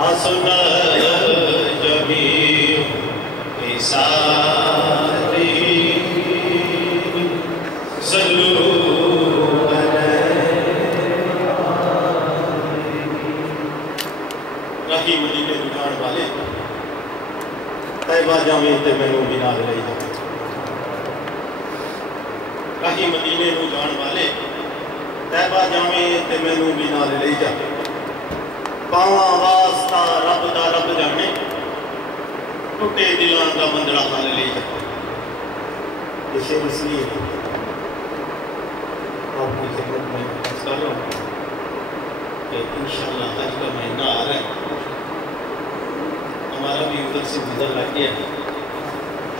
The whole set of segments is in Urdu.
آسنا جبھی ساری صلو راہی مدینے نوں جان والے طیبہ جاویں تے مینوں بھی نال لے جا راہی مدینے نوں جان والے طیبہ جاویں تے مینوں بھی نال لے جا پاواں واسطہ رب دا رب جانے ٹوٹے دلاں دا مندڑا حال لے جا یہ شعر اس لیے آپ کی خدمت میں عرض کر رہا ہوں کہ انشاءاللہ حج کا مہینہ آ رہا ہے ہمارا بھی ادھر سے گزر لگ گیا ہے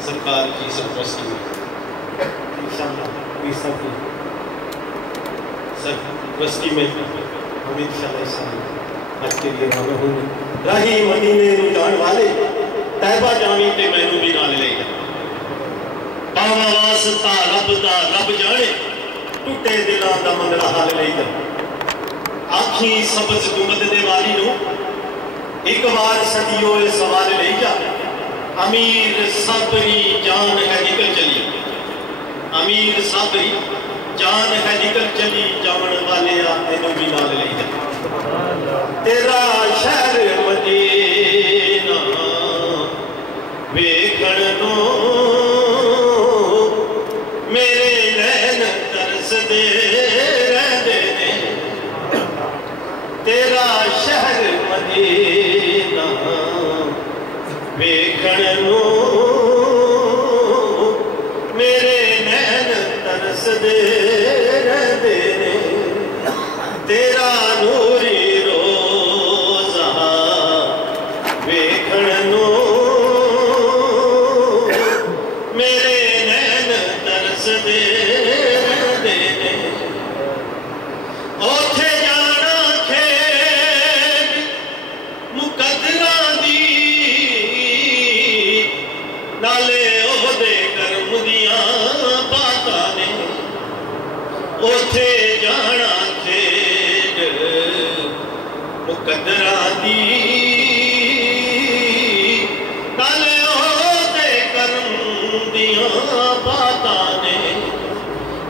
سرکار کی سرپرستی میں انشاءاللہ عیسیٰ کی سرپرستی میں ہم انشاءاللہ اس سال حج کے لیے روانہ ہوں گے راہی مدینے نوں جان والے طیبہ جاویں تے مینوں بھی نال لے جا پاواں واسطہ رب دا رب جانے ٹوٹے دلاں دا منگڑا حال لے جا آنکھیں سبز گنبد دے والی نوں ایک بار صدیوں سوال لے جا امیر صبری جان ہے نکل چلی امیر صبری جان ہے نکل چلی جان والے تینوں بھی نال لے جا تیرا شہر مدینہ ویکھن نوں میرے نین ترس دے رہندے نے تیرا شہر مدینہ ویکھن نوں میرے نین ترس دے رہندے نے تیرا نوری روزہ ویکھن نوں میرے نین ترس دے رہندے نے اوتھے جانا کھیڈ مقدراں دی نالے اودے کرم دیاں باتاں نے اوتھے جانا کھیڈ مقدراں دی نالے اودے کرم دیاں باتاں نے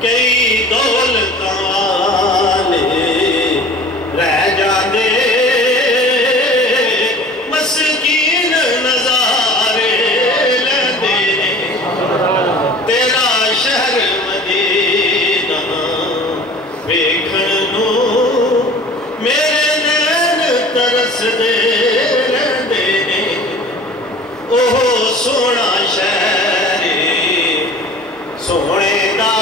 کئی دولتاں والے رہ جاندے مسکین نظارے لیندے نے تیرا شہر مدینہ ویکھن نوں میرے نین ترس دے رہندے نے اوہ سونا شہر سونے دا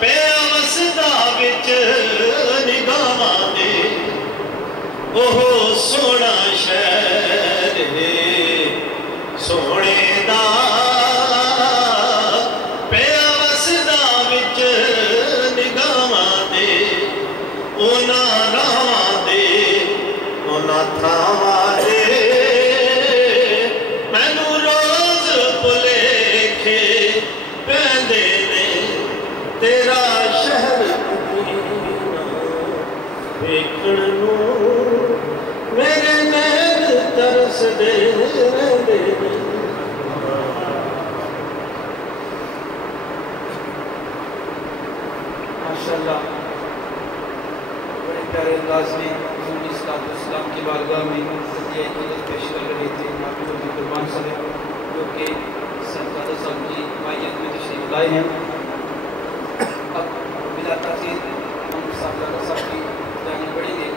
پیا وسدا وچ نگاہاں دے اوہ سونا شہر سونے دا پیا وسدا وچ نگاہاں دے اونا راواں دے اونا تھاواں دے مینوں روز بھلیکھے پیندے نے تیرا شہر مدینہ ویکھن نوں میرے نین ترس دے رہندے نے ماشاءاللہ بڑے پیارے انداز میں حضور صلی اللہ علیہ وسلم کی بارگاہ میں ہدیہ عقیدت پیش کر رہے تھے حافظ عبد الرحمن صاحب جو کہ سرکار صاحب کی مائیت میں تشریف لائے ہیں اب بلا تاخیر ہم صاحب کی جانب پڑھیں گے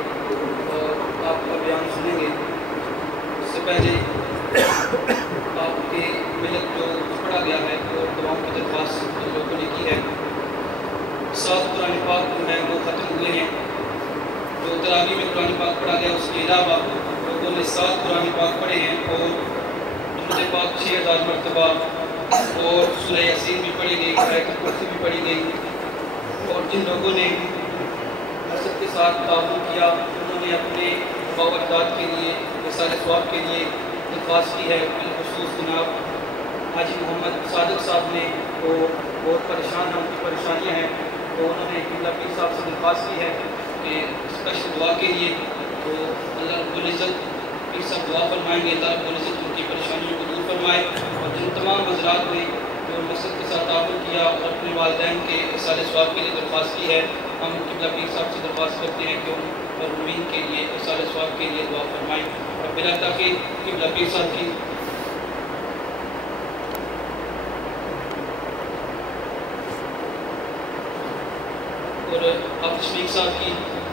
اور آپ کا بیان سنیں گے اس سے پہلے آپ کے ملت جو پڑھا گیا ہے اور دعاؤں کی درخواست جو لوگوں نے کی ہے 7 قرآن پاک جو ہیں وہ ختم ہوئے ہیں جو تراویح میں قرآن پاک پڑھا گیا اس کے علاوہ لوگوں نے 7 قرآن پاک پڑھے ہیں اور درود پاک 6000 مرتبہ اور سورہ یاسین بھی پڑھی گئی آیت الکرسی بھی پڑھی گئی اور جن لوگوں نے حضرت کے ساتھ تعاون کیا انہوں نے اپنے باوجداد کے لیے وسائل ثواب کے لیے درخواست کی ہے بالخصوص جناب حاجی محمد صادق صاحب نے وہ بہت پریشان ہیں ان کی پریشانیاں ہیں تو انہوں نے قبلہ پیر صاحب سے درخواست کی ہے کہ اسپیشل دعا کے لیے تو اللہ رب العزت پیر صاحب دعا فرمائیں گے، اللہ رب العزت ان کی پریشانیوں کو دور فرمائے، اور جن تمام حضرات نے جو مقصد کے ساتھ تعاون کیا اور اپنے والدین کے اصال ثواب کے لیے درخواست کی ہے، ہم قبلہ پیر صاحب سے درخواست کرتے ہیں کہ ان مرحومین کے لیے اصال ثواب کے لیے دعا فرمائیں، اور بلا تاخیر قبلہ پیر صاحب کی اور حافظ شفیق صاحب کی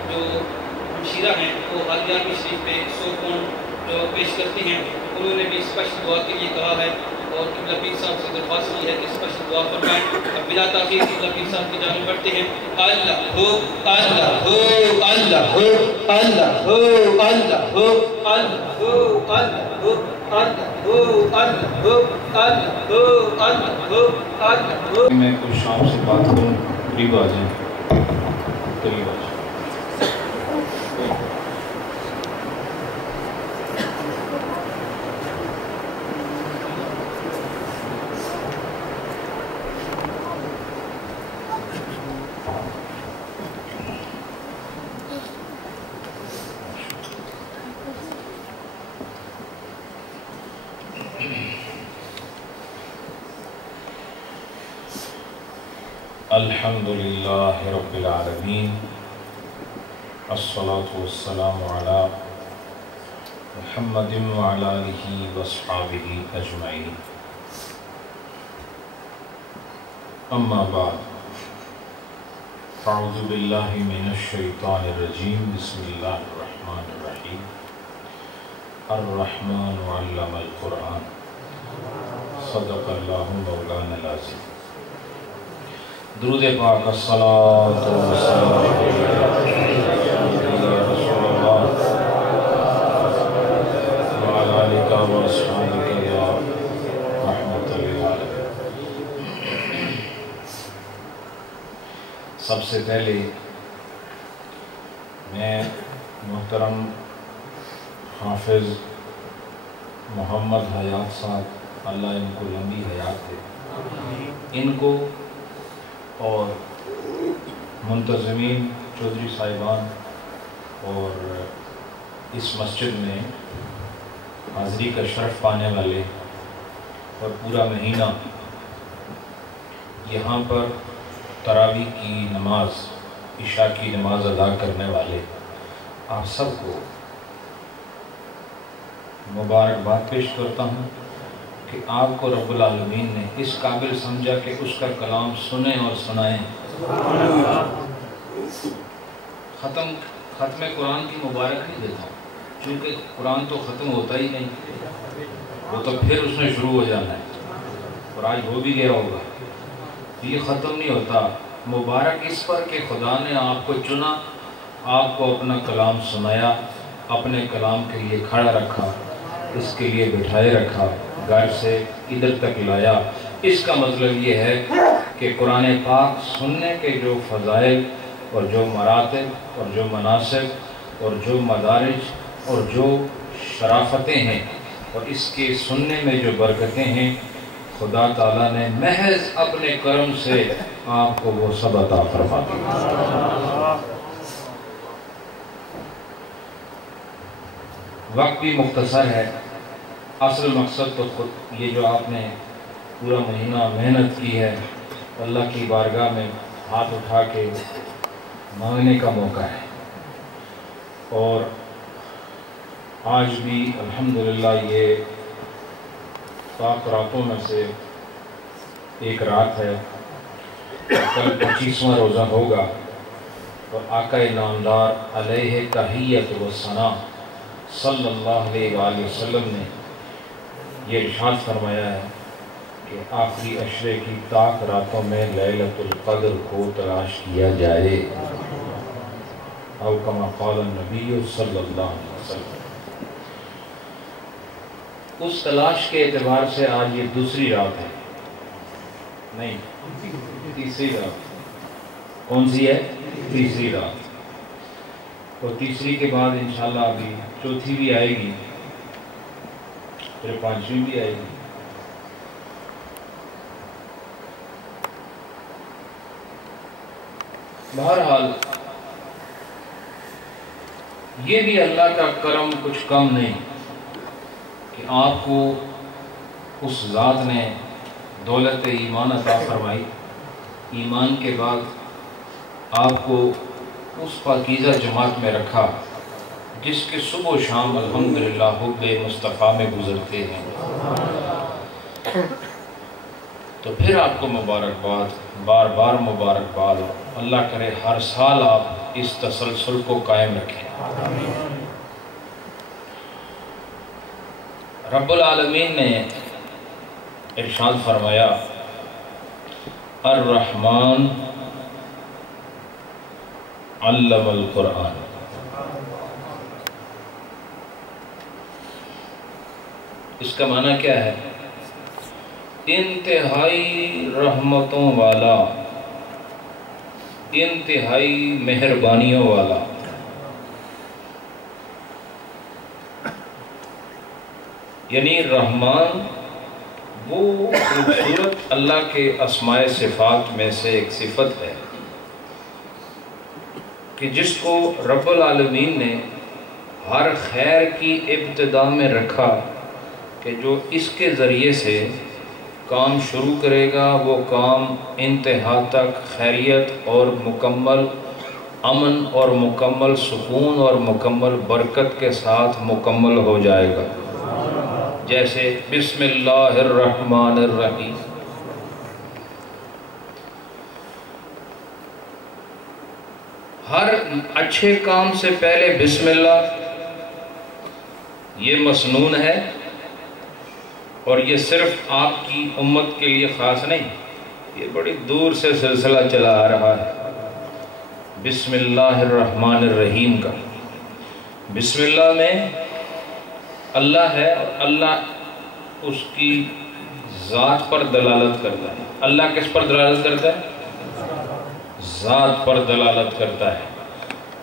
جو ہمشیرہ ہیں وہ حال 11ویں شریف پہ 100 پاؤنڈ جو پیش کرتے ہیں، انہوں نے بھی اسپیشل دعا کے لیے کہا ہے اور قبلہ پیر صاحب سے درخواست کی ہے کہ اسپیشل دعا فرمائیں۔ اب بلا تاخیر قبلہ پیر صاحب کی جانب بڑھتے ہیں۔ اللہ ہو اللہ ہو اللہ ہو اللہ ہو اللہ ہو اللہ ہو اللہ ہو اللہ ہو اللہ ہو اللہ ہو اللہ ہو اللہ ہو۔ میں کچھ شام سے بات کروں، قریب آ جائیں، قریب آ جائیں۔ الحمد للہ رب العالمین، الصلاة والسلام علی محمد وعلی آلہ واصحابہ اجمعین، اما بعد، اعوذ باللہ من الشیطان الرجیم، بسم اللہ الرحمن الرحیم، الرحمن علم القرآن، صدق اللہ مولانا العظیم۔ درود پاک، الصلاۃ والسلام علی رسول اللہ وعلی آلہ واصحابہ یا رحمۃ للعالمین۔ سب سے پہلے میں محترم حافظ محمد حیات صاحب، اللہ ان کو لمبی حیات دے، ان کو اور منتظمین چودھری صاحبان اور اس مسجد میں حاضری کا شرف پانے والے اور پورا مہینہ یہاں پر تراویح کی نماز، عشاء کی نماز ادا کرنے والے آپ سب کو مبارکباد پیش کرتا ہوں کہ آپ کو رب العالمین نے اس قابل سمجھا کہ اس کا کلام سنیں اور سنائیں۔ ختم قرآن کی مبارک نہیں دیتا ہوں، چونکہ قرآن تو ختم ہوتا ہی نہیں، وہ تو پھر اس میں شروع ہو جانا ہے، اور آج ہو بھی گیا ہوگا، یہ ختم نہیں ہوتا۔ مبارک اس پر کہ خدا نے آپ کو چنا، آپ کو اپنا کلام سنایا، اپنے کلام کے لیے کھڑا رکھا، اس کے لیے بٹھائے رکھا، گھر سے ادھر تک لایا۔ اس کا مطلب یہ ہے کہ قرآن پاک سننے کے جو فضائل اور جو مراتب اور جو مناسب اور جو مدارج اور جو شرافتیں ہیں اور اس کے سننے میں جو برکتیں ہیں، خدا تعالیٰ نے محض اپنے کرم سے آپ کو وہ سب عطا فرما دیا۔ وقت بھی مختصر ہے، اصل مقصد تو خود یہ جو آپ نے پورا مہینہ محنت کی ہے، اللہ کی بارگاہ میں ہاتھ اٹھا کے مانگنے کا موقع ہے، اور آج بھی الحمدللہ یہ پاک راتوں میں سے ایک رات ہے، کل 25واں روزہ ہوگا، اور آقا نامدار علیہ تحیت و ثنا صلی اللہ علیہ وآلہ وسلم نے یہ ارشاد فرمایا ہے کہ آخری عشرے کی طاق راتوں میں لیلۃ القدر کو تلاش کیا جائے، او کما قال النبی صلی اللہ علیہ وسلم۔ اس تلاش کے اعتبار سے آج یہ دوسری رات ہے، نہیں تیسری رات۔ کون سی ہے؟ تیسری رات، اور تیسری کے بعد انشاءاللہ ابھی چوتھی بھی آئے گی، پھر پانچویں بھی آئے گی۔ بہرحال یہ بھی اللہ کا کرم کچھ کم نہیں کہ آپ کو اس ذات نے دولت ایمان عطا فرمائی، ایمان کے بعد آپ کو اس پاکیزہ جماعت میں رکھا جس کے صبح و شام الحمدللہ حب مصطفیٰ میں گزرتے ہیں۔ تو پھر آپ کو مبارکباد، بار بار مبارکباد، اللہ کرے ہر سال آپ اس تسلسل کو قائم رکھیں۔ رب العالمین نے ارشاد فرمایا الرحمن علم القرآن۔ اس کا معنی کیا ہے؟ انتہائی رحمتوں والا، انتہائی مہربانیوں والا۔ یعنی رحمان وہ خوبصورت اللہ کے اسماء صفات میں سے ایک صفت ہے کہ جس کو رب العالمین نے ہر خیر کی ابتدا میں رکھا کہ جو اس کے ذریعے سے کام شروع کرے گا وہ کام انتہا تک خیریت اور مکمل امن اور مکمل سکون اور مکمل برکت کے ساتھ مکمل ہو جائے گا۔ جیسے بسم اللہ الرحمن الرحیم، ہر اچھے کام سے پہلے بسم اللہ، یہ مسنون ہے اور یہ صرف آپ کی امت کے لیے خاص نہیں، یہ بڑی دور سے سلسلہ چلا آ رہا ہے بسم اللہ الرحمن الرحیم کا۔ بسم اللہ میں اللہ ہے اور اللہ اس کی ذات پر دلالت کرتا ہے۔ اللہ کس پر دلالت کرتا ہے؟ ذات پر دلالت کرتا ہے،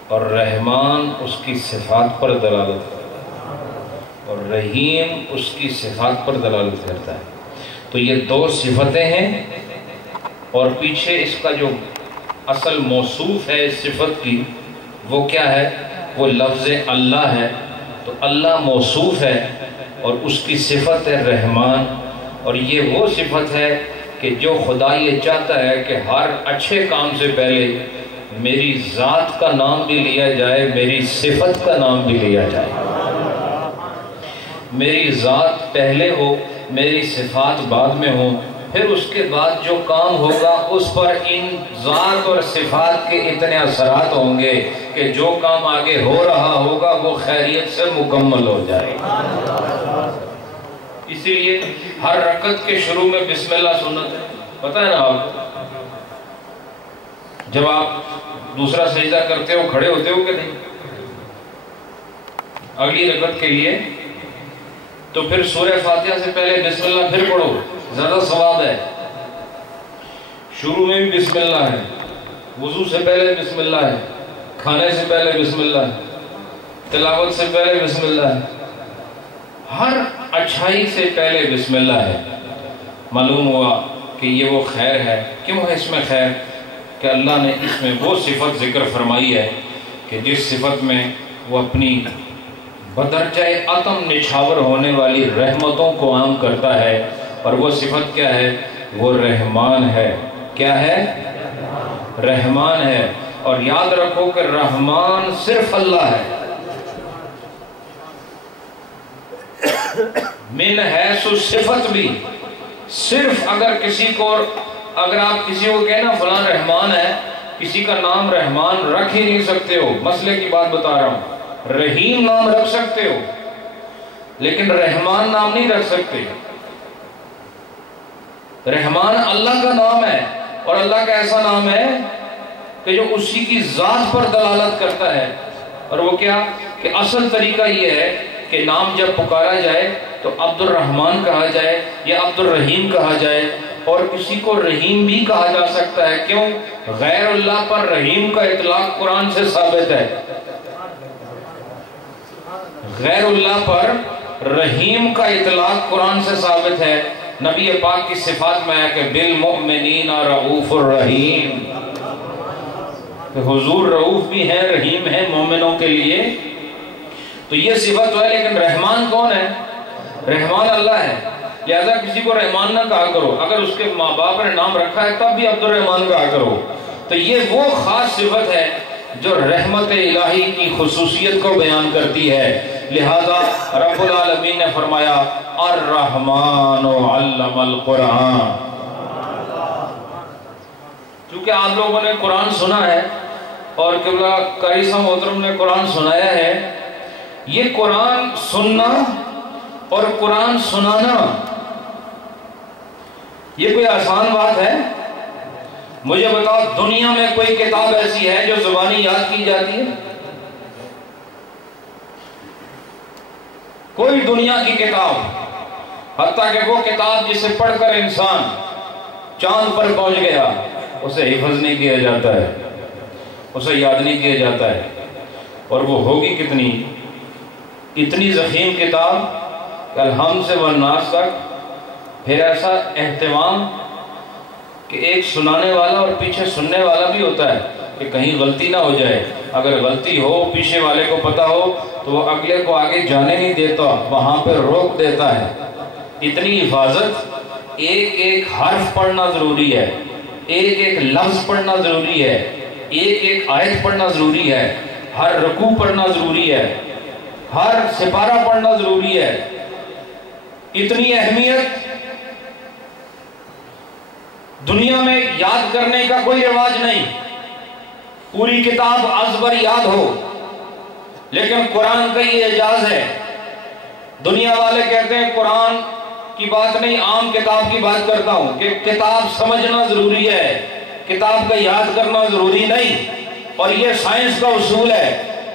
اور رحمان اس کی صفات پر دلالت کرتا ہے، اور رحیم اس کی صفات پر دلالت کرتا ہے۔ تو یہ دو صفتیں ہیں، اور پیچھے اس کا جو اصل موصوف ہے اس صفت کی وہ کیا ہے؟ وہ لفظ اللہ ہے۔ تو اللہ موصوف ہے اور اس کی صفت ہے رحمان، اور یہ وہ صفت ہے کہ جو خدا یہ چاہتا ہے کہ ہر اچھے کام سے پہلے میری ذات کا نام بھی لیا جائے، میری صفت کا نام بھی لیا جائے، میری ذات پہلے ہو، میری صفات بعد میں ہوں، پھر اس کے بعد جو کام ہوگا اس پر ان ذات اور صفات کے اتنے اثرات ہوں گے کہ جو کام آگے ہو رہا ہوگا وہ خیریت سے مکمل ہو جائے گا۔ اسی لیے ہر رکعت کے شروع میں بسم اللہ سنت ہے، پتہ ہے نا آپ کو؟ جب آپ دوسرا سجدہ کرتے ہو کھڑے ہوتے ہو کہ نہیں؟ اگلی رکعت کے لیے تو پھر سورہ فاتحہ سے پہلے بسم اللہ پھر پڑھو، زیادہ ثواب ہے۔ شروع میں بھی بسم اللہ ہے، وضو سے پہلے بسم اللہ ہے، کھانے سے پہلے بسم اللہ ہے، تلاوت سے پہلے بسم اللہ ہے، ہر اچھائی سے پہلے بسم اللہ ہے۔ معلوم ہوا کہ یہ وہ خیر ہے۔ کیوں ہے اس میں خیر؟ کہ اللہ نے اس میں وہ صفت ذکر فرمائی ہے کہ جس صفت میں وہ اپنی بدرجہ عتم نچھاور ہونے والی رحمتوں کو عام کرتا ہے، اور وہ صفت کیا ہے؟ وہ رحمان ہے۔ کیا ہے؟ رحمان ہے۔ اور یاد رکھو کہ رحمان صرف اللہ ہے۔ من حیث صفت بھی صرف اگر آپ کسی کو کہنا فلاں رحمان ہے، کسی کا نام رحمان رکھ ہی نہیں سکتے ہو، مسئلے کی بات بتا رہا ہوں۔ رحیم نام رکھ سکتے ہو لیکن رحمان نام نہیں رکھ سکتے۔ رحمان اللہ کا نام ہے، اور اللہ کا ایسا نام ہے کہ جو اسی کی ذات پر دلالت کرتا ہے۔ اور وہ کیا؟ کہ اصل طریقہ یہ ہے کہ نام جب پکارا جائے تو عبد الرحمن کہا جائے یا عبد الرحیم کہا جائے، اور کسی کو رحیم بھی کہا جا سکتا ہے۔ کیوں؟ غیر اللہ پر رحیم کا اطلاق قرآن سے ثابت ہے۔ غیر اللہ پر رحیم کا اطلاق قرآن سے ثابت ہے۔ نبی پاک کی صفات میں ہے کہ بالمؤمنین رؤوف الرحیم، کہ حضور رؤوف بھی ہیں، رحیم ہیں مومنوں کے لیے تو یہ صفت تو ہے، لیکن رحمان کون ہے؟ رحمان اللہ ہے، لہذا کسی کو رحمان نہ کہا کرو، اگر اس کے ماں باپ نے نام رکھا ہے تب بھی عبد الرحمان کہا کرو۔ تو یہ وہ خاص صفت ہے جو رحمت الہی کی خصوصیت کو بیان کرتی ہے، لہذا رب العالمین نے فرمایا الرحمن علم القرآن۔ چونکہ آپ لوگوں نے قرآن سنا ہے اور قبلہ قاری صاحب محترم نے قرآن سنایا ہے، یہ قرآن سننا اور قرآن سنانا یہ کوئی آسان بات ہے؟ مجھے بتاؤ دنیا میں کوئی کتاب ایسی ہے جو زبانی یاد کی جاتی ہے؟ کوئی دنیا کی کتاب، حتیٰ کہ وہ کتاب جسے پڑھ کر انسان چاند پر پہنچ گیا، اسے حفظ نہیں کیا جاتا ہے، اسے یاد نہیں کیا جاتا ہے، اور وہ ہوگی کتنی اتنی ضخیم کتاب کہ الحمد سے والناس تک، پھر ایسا اہتمام کہ ایک سنانے والا اور پیچھے سننے والا بھی ہوتا ہے کہ کہیں غلطی نہ ہو جائے، اگر غلطی ہو پیچھے والے کو پتا ہو تو وہ اگلے کو آگے جانے نہیں دیتا، وہاں پہ روک دیتا ہے۔ اتنی حفاظت، ایک ایک حرف پڑھنا ضروری ہے، ایک ایک لفظ پڑھنا ضروری ہے، ایک ایک آیت پڑھنا ضروری ہے، ہر رکوع پڑھنا ضروری ہے، ہر سپارہ پڑھنا ضروری ہے۔ اتنی اہمیت، دنیا میں یاد کرنے کا کوئی رواج نہیں، پوری کتاب ازبر یاد ہو، لیکن قرآن کا یہ اعجاز ہے۔ دنیا والے کہتے ہیں قرآن کی بات نہیں، عام کتاب کی بات کرتا ہوں کہ کتاب سمجھنا ضروری ہے، کتاب کا یاد کرنا ضروری نہیں، اور یہ سائنس کا اصول ہے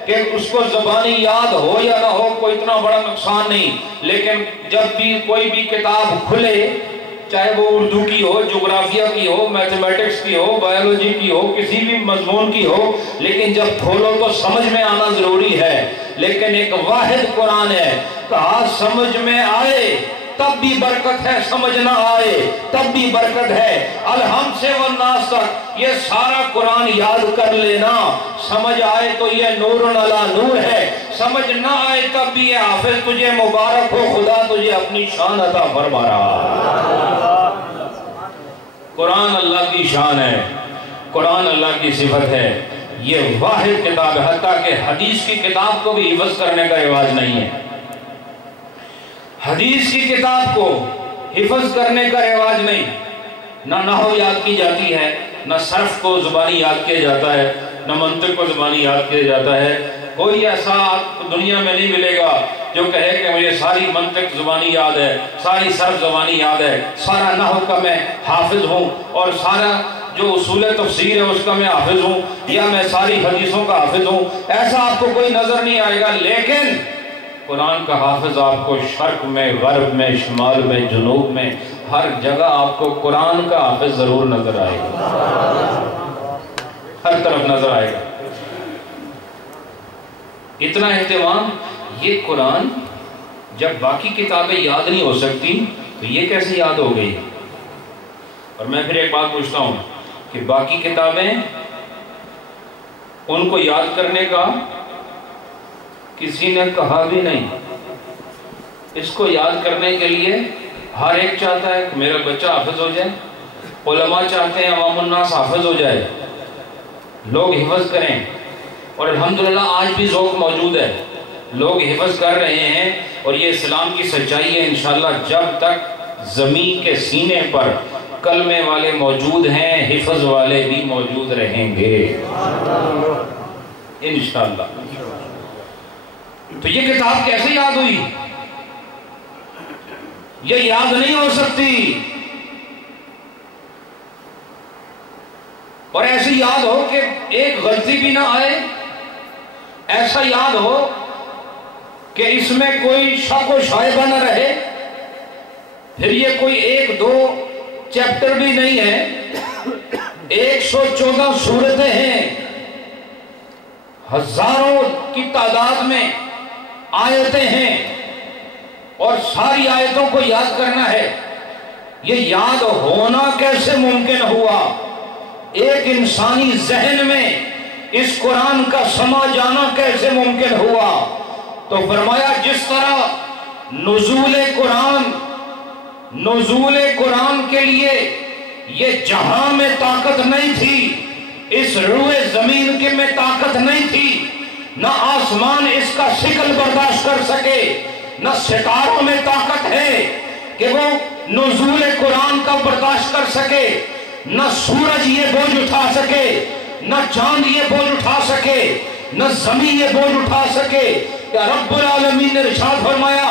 کہ اس کو زبانی یاد ہو یا نہ ہو کوئی اتنا بڑا نقصان نہیں، لیکن جب بھی کوئی بھی کتاب کھلے، چاہے وہ اردو کی ہو، جغرافیہ کی ہو، میتھمیٹکس کی ہو، بایولوجی کی ہو، کسی بھی مضمون کی ہو، لیکن جب کھولو تو سمجھ میں آنا ضروری ہے۔ لیکن ایک واحد قرآن ہے، کہا سمجھ میں آئے تب بھی برکت ہے، سمجھ نہ آئے تب بھی برکت ہے۔ الحمد سے والناس تک یہ سارا قرآن یاد کر لینا، سمجھ آئے تو یہ نور علی نور ہے، سمجھ نہ آئے تب بھی یہ حافظ تجھے مبارک ہو، خدا تجھے اپنی شان عطا فرما رہا۔ قرآن اللہ کی شان ہے، قرآن اللہ کی صفت ہے، یہ واحد کتاب ہے، حتیٰ کہ حدیث کی کتاب کو بھی حفظ کرنے کا رواج نہیں ہے، حدیث کی کتاب کو حفظ کرنے کا رواج نہیں، نہ نحو یاد کی جاتی ہے، نہ صرف کو زبانی یاد کیا جاتا ہے، نہ منطق کو زبانی یاد کیا جاتا ہے۔ کوئی ایسا آپ کو دنیا میں نہیں ملے گا جو کہے کہ مجھے ساری منطق زبانی یاد ہے، ساری صرف زبانی یاد ہے، سارا نحو کا میں حافظ ہوں، اور سارا جو اصول تفسیر ہے اس کا میں حافظ ہوں، یا میں ساری حدیثوں کا حافظ ہوں، ایسا آپ کو کوئی نظر نہیں آئے گا۔ لیکن قرآن کا حافظ آپ کو شرق میں، غرب میں، شمال میں، جنوب میں، ہر جگہ آپ کو قرآن کا حافظ ضرور نظر آئے گا، ہر طرف نظر آئے گا۔ اتنا اہتمام، یہ قرآن جب باقی کتابیں یاد نہیں ہو سکتی تو یہ کیسے یاد ہو گئی؟ اور میں پھر ایک بات پوچھتا ہوں کہ باقی کتابیں ان کو یاد کرنے کا کسی نے کہا بھی نہیں، اس کو یاد کرنے کے لیے ہر ایک چاہتا ہے کہ میرا بچہ حافظ ہو جائے، علماء چاہتے ہیں عوام الناس حافظ ہو جائے، لوگ حفظ کریں، اور الحمدللہ آج بھی ذوق موجود ہے، لوگ حفظ کر رہے ہیں، اور یہ اسلام کی سچائی ہے۔ انشاءاللہ جب تک زمین کے سینے پر کلمے والے موجود ہیں، حفظ والے بھی موجود رہیں گے انشاءاللہ۔ تو یہ کتاب کیسے یاد ہوئی؟ یہ یاد نہیں ہو سکتی، اور ایسی یاد ہو کہ ایک غلطی بھی نہ آئے، ایسا یاد ہو کہ اس میں کوئی شک و شائبہ نہ رہے۔ پھر یہ کوئی ایک دو چیپٹر بھی نہیں ہے، 114 سورتیں ہیں، ہزاروں کی تعداد میں آیتیں ہیں، اور ساری آیتوں کو یاد کرنا ہے۔ یہ یاد ہونا کیسے ممکن ہوا؟ ایک انسانی ذہن میں اس قرآن کا سما جانا کیسے ممکن ہوا؟ تو فرمایا جس طرح نزول قرآن کے لیے یہ جہاں میں طاقت نہیں تھی، اس روئے زمین کے میں طاقت نہیں تھی، نہ آسمان اس کا شکل برداشت کر سکے، نہ ستاروں میں طاقت ہے کہ وہ نزول قرآن کا برداشت کر سکے، نہ سورج یہ بوجھ اٹھا سکے، نہ چاند یہ بوجھ اٹھا سکے، نہ زمین یہ بوجھ اٹھا سکے۔ کہ رب العالمین نے ارشاد فرمایا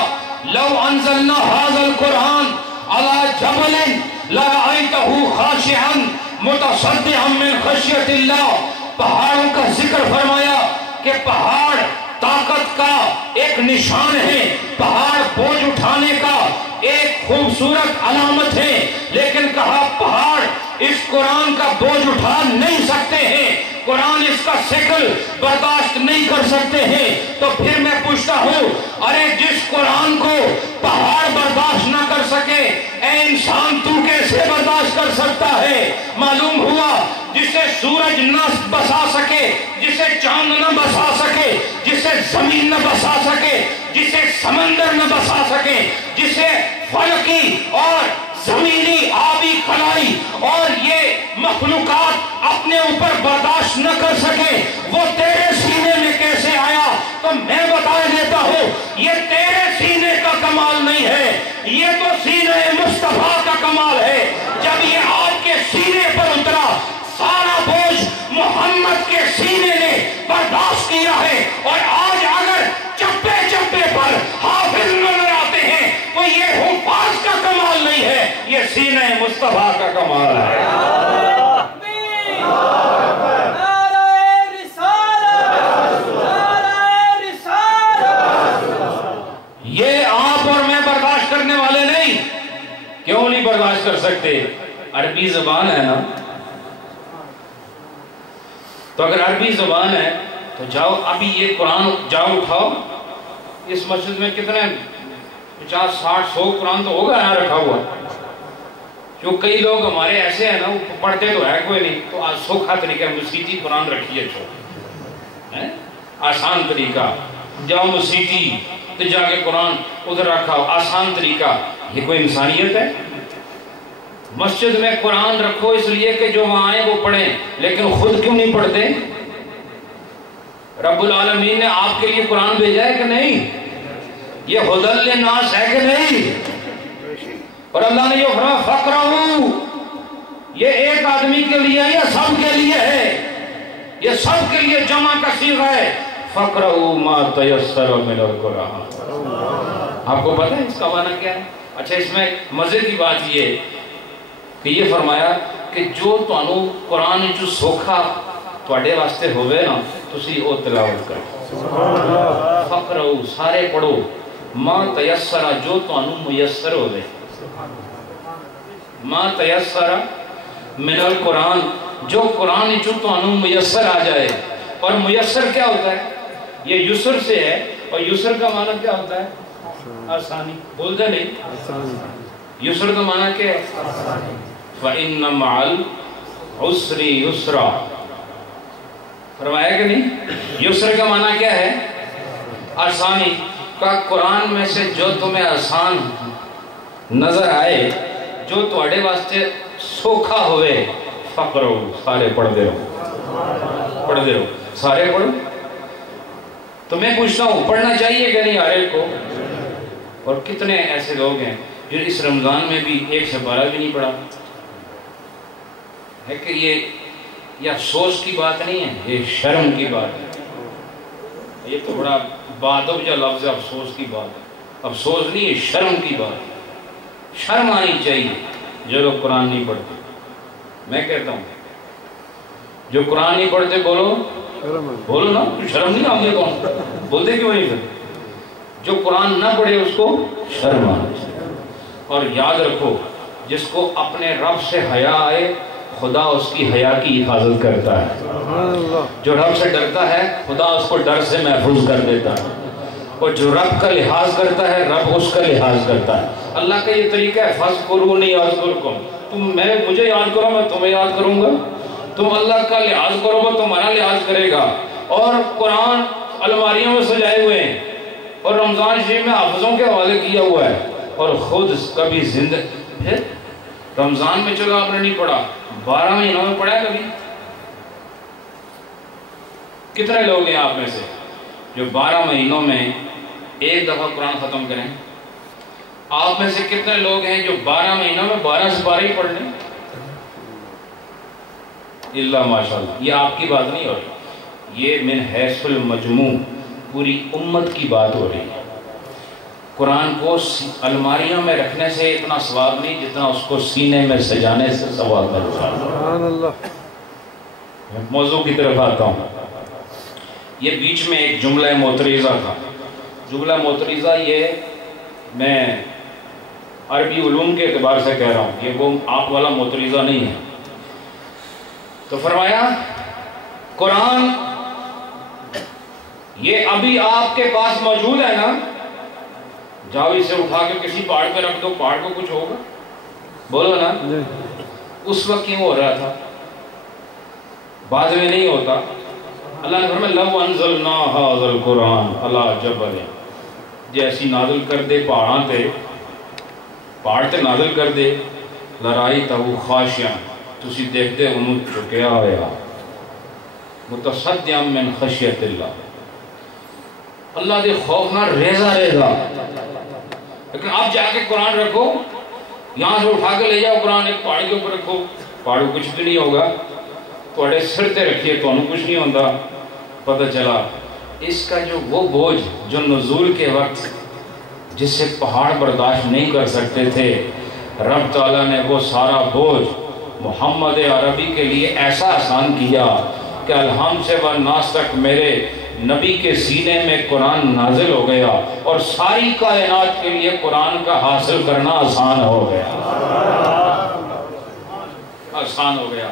لو انزلنا هذا القرآن على جبل لرأيته خاشعا متصدعا من خشیت اللہ۔ پہاڑوں کا ذکر فرمایا کہ پہاڑ طاقت کا ایک نشان ہے، پہاڑ بوجھ اٹھانے کا ایک خوبصورت علامت ہے، لیکن کہا پہاڑ اس قرآن کا بوجھ اٹھا نہیں سکتے ہیں، قرآن اس کا شکل برداشت نہیں کر سکتے ہیں۔ تو پھر میں پوچھتا ہوں، ارے جس قرآن کو پہاڑ برداشت نہ کر سکے، اے انسان تو کیسے برداشت کر سکتا ہے؟ معلوم ہوا جسے سورج نہ بسا سکے، جسے چاند نہ بسا سکے، جسے زمین نہ بسا سکے، جسے سمندر نہ بسا سکے، جسے فلکی اور زمینی آبی خلائی اور یہ مخلوقات اپنے اوپر برداشت نہ کر سکے، وہ تیرے سینے میں کیسے آیا؟ تو میں بتا دیتا ہوں، یہ تیرے سینے کا کمال نہیں ہے، یہ تو سینہ مصطفیٰ کا کمال ہے۔ جب یہ آپ کے سینے پر اترا، سارا بوجھ محمد کے سینے نے برداشت کیا ہے، اور آج اگر چپے چپے پر حافظ نظر آتے ہیں تو یہ حفاظ کا کمال نہیں ہے، یہ سینہ مصطفیٰ کا کمال ہے۔ یہ آپ اور میں برداشت کرنے والے نہیں۔ کیوں نہیں برداشت کر سکتے؟ عربی زبان ہے نا، تو اگر عربی زبان ہے تو جاؤ ابھی یہ قرآن جاؤ اٹھاؤ، اس مسجد میں کتنے 50 60 100 قرآن تو ہوگا یہاں رکھا ہوا، جو کئی لوگ ہمارے ایسے ہیں نا وہ پڑھتے تو ہے کوئی نہیں، تو آج سوکھا طریقہ مسیحی قرآن رکھیے، آسان طریقہ، جاؤ مسیحی تو جا کے قرآن ادھر رکھا ہو، آسان طریقہ، یہ کوئی انسانیت ہے؟ مسجد میں قرآن رکھو اس لیے کہ جو وہاں آئیں وہ پڑھیں، لیکن خود کیوں نہیں پڑھتے؟ رب العالمین نے آپ کے لیے قرآن بھیجا ہے کہ نہیں؟ یہ ہدی للناس ہے کہ نہیں؟ اور اللہ نے یہ فرمایا فقرؤ، یہ ایک آدمی کے لیے یا سب کے لیے ہے؟ یہ سب کے لیے جمع کا صیغہ ہے، فقرؤ ما تیسر من القرآن۔ آپ کو پتہ ہے اس کا معنی کیا ہے؟ اچھا، اس میں مزے کی بات یہ کہ یہ فرمایا کہ جو تانوں قرآن جو سوکھا تواڈے واسطے ہوئے نا تسی او تلاوت کرو، فقرؤ سارے پڑھو، ما تیسر جو تانوں میسر ہوئے، ما تیسر من القرآن جو قرآن جو تانوں میسر آ جائے۔ اور میسر کیا ہوتا ہے؟ یہ یسر سے ہے، اور یسر کا معنی کیا ہوتا ہے؟ آسانی۔ بولتے نہیں؟ یسر کا معنی کیا ہے؟ فَإِنَّ مَعَ الْعُسْرِ يُسْرًا، فرمایا کہ نہیں؟ یسر کا معنی کیا ہے؟ آسانی۔ کا قرآن میں سے جو تمہیں آسان نظر آئے، جو تواڈے واسطے سوکھا ہوئے، فقرؤ سارے پڑھتے رہو، پڑھتے رہو، سارے پڑھو۔ تو میں پوچھتا ہوں پڑھنا چاہیے کہ نہیں ہر ایک کو؟ اور کتنے ایسے لوگ ہیں جو اس رمضان میں بھی ایک سپارہ بھی نہیں پڑھا؟ ہے کہ یہ افسوس کی بات نہیں ہے، یہ شرم کی بات ہے۔ یہ تو بڑا بادب جو لفظ ہے، افسوس کی بات ہے، افسوس نہیں ہے، شرم کی بات ہے۔ شرم آنی چاہیے جو لوگ قرآن نہیں پڑھتے۔ میں کہتا ہوں جو قرآن نہیں پڑھتے بولو بولو نا، شرم نہیں آتے؟ کون بولتے کیوں نہیں؟ جو قرآن نہ پڑھے اس کو شرم آنی چاہیے۔ اور یاد رکھو جس کو اپنے رب سے حیا آئے خدا اس کی حیا کی حفاظت کرتا ہے۔ جو رب سے ڈرتا ہے خدا اس کو ڈر سے محفوظ کر دیتا ہے، اور جو رب کا لحاظ کرتا ہے رب اس کا لحاظ کرتا ہے۔ اللہ کا یہ طریقہ ہے فَاذْكُرُونِي يَذْكُرْكُمْ، مجھے یاد کرو میں تمہیں یاد کروں گا، تم اللہ کا لحاظ کرو گا تمہارا لحاظ کرے گا۔ اور قرآن الماریوں میں سجائے ہوئے ہیں، اور رمضان شریف میں حافظوں کے حوالے کیا ہوا ہے، اور خود کبھی زندہ پھر رمضان میں چلو آپ نے نہیں پڑھا، 12 مہینوں میں پڑھا ہے کبھی؟ کتنے لوگ ہیں آپ میں سے جو 12 مہینوں میں ایک دفعہ قرآن ختم کریں؟ آپ میں سے کتنے لوگ ہیں جو 12 مہینوں میں 12 سے 12 ہی پڑھ لیں؟ اللہ ماشاءاللہ، یہ آپ کی بات نہیں ہو رہی، یہ من حیث المجموع پوری امت کی بات ہو رہی ہے۔ قرآن کو الماریوں میں رکھنے سے اتنا ثواب نہیں جتنا اس کو سینے میں سجانے سے ثواب ملتا ہے۔ سبحان اللہ۔ موضوع کی طرف آتا ہوں۔ یہ بیچ میں ایک جملہ معترضہ تھا۔ جملہ معترضہ یہ میں عربی علوم کے اعتبار سے کہہ رہا ہوں، یہ وہ آپ والا معترضہ نہیں ہے۔ تو فرمایا قرآن یہ ابھی آپ کے پاس موجود ہے نا، جاؤ اسے اٹھا کے کسی پہاڑ پہ رکھ دو، پہاڑ کو کچھ ہوگا؟ بولو نا۔ اس وقت کیوں ہو رہا تھا؟ بعد میں نہیں ہوتا۔ اللہ نے فرمایا لو انزلنا ھذا القرآن علی جبل، جیسی نازل کر دے پہاڑاں تے، پہاڑ تے نازل کر دے، لرائیتہ خاشعا، تسی دیکھ دے انہوں چکیا ہویا، متصدعا من خشیت اللہ، اللہ دے خوف نہ ریزہ ریزہ۔ لیکن آپ جا کے قرآن رکھو، یہاں سے اٹھا کے لے جاؤ قرآن ایک پہاڑ کے اوپر رکھو، پہاڑ کو کچھ بھی نہیں ہوگا، تھوڑے سر تے رکھیے تو انہوں کچھ نہیں ہوتا۔ پتہ چلا اس کا جو وہ بوجھ جو نزول کے وقت جس سے پہاڑ برداشت نہیں کر سکتے تھے، رب تعالیٰ نے وہ سارا بوجھ محمد عربی کے لیے ایسا آسان کیا کہ الحمد سے والناس تک میرے نبی کے سینے میں قرآن نازل ہو گیا، اور ساری کائنات کے لیے قرآن کا حاصل کرنا آسان ہو گیا، آسان ہو گیا۔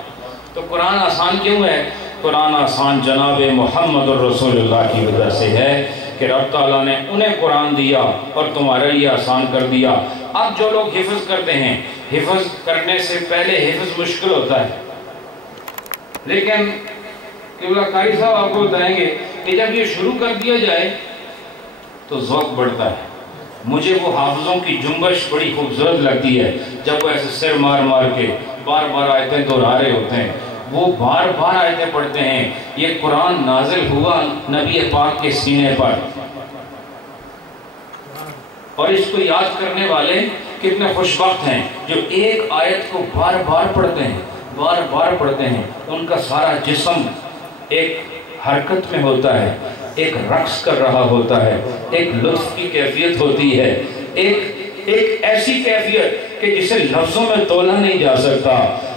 تو قرآن آسان کیوں ہے؟ قرآن آسان جناب محمد الرسول اللہ کی وجہ سے ہے کہ رب تعالیٰ نے انہیں قرآن دیا اور تمہارے لیے آسان کر دیا۔ اب جو لوگ حفظ کرتے ہیں، حفظ کرنے سے پہلے حفظ مشکل ہوتا ہے، لیکن قاری صاحب آپ کو بتائیں گے کہ جب یہ شروع کر دیا جائے تو ذوق بڑھتا ہے۔ مجھے وہ حافظوں کی جنبش بڑی خوبصورت لگتی ہے جب وہ ایسے سر مار مار کے بار بار آیتیں دہرا رہے ہوتے ہیں، وہ بار بار آیتیں پڑھتے ہیں۔ یہ قرآن نازل ہوا نبی پاک کے سینے پر، اور اس کو یاد کرنے والے کتنے خوشبخت ہیں جو ایک آیت کو بار بار پڑھتے ہیں، بار بار پڑھتے ہیں۔ ان کا سارا جسم ایک حرکت میں ہوتا ہے، ایک رقص کر رہا ہوتا ہے، ایک لطف کی کیفیت ہوتی ہے، ایک ایسی کیفیت کہ جسے لفظوں میں تولا نہیں جا سکتا۔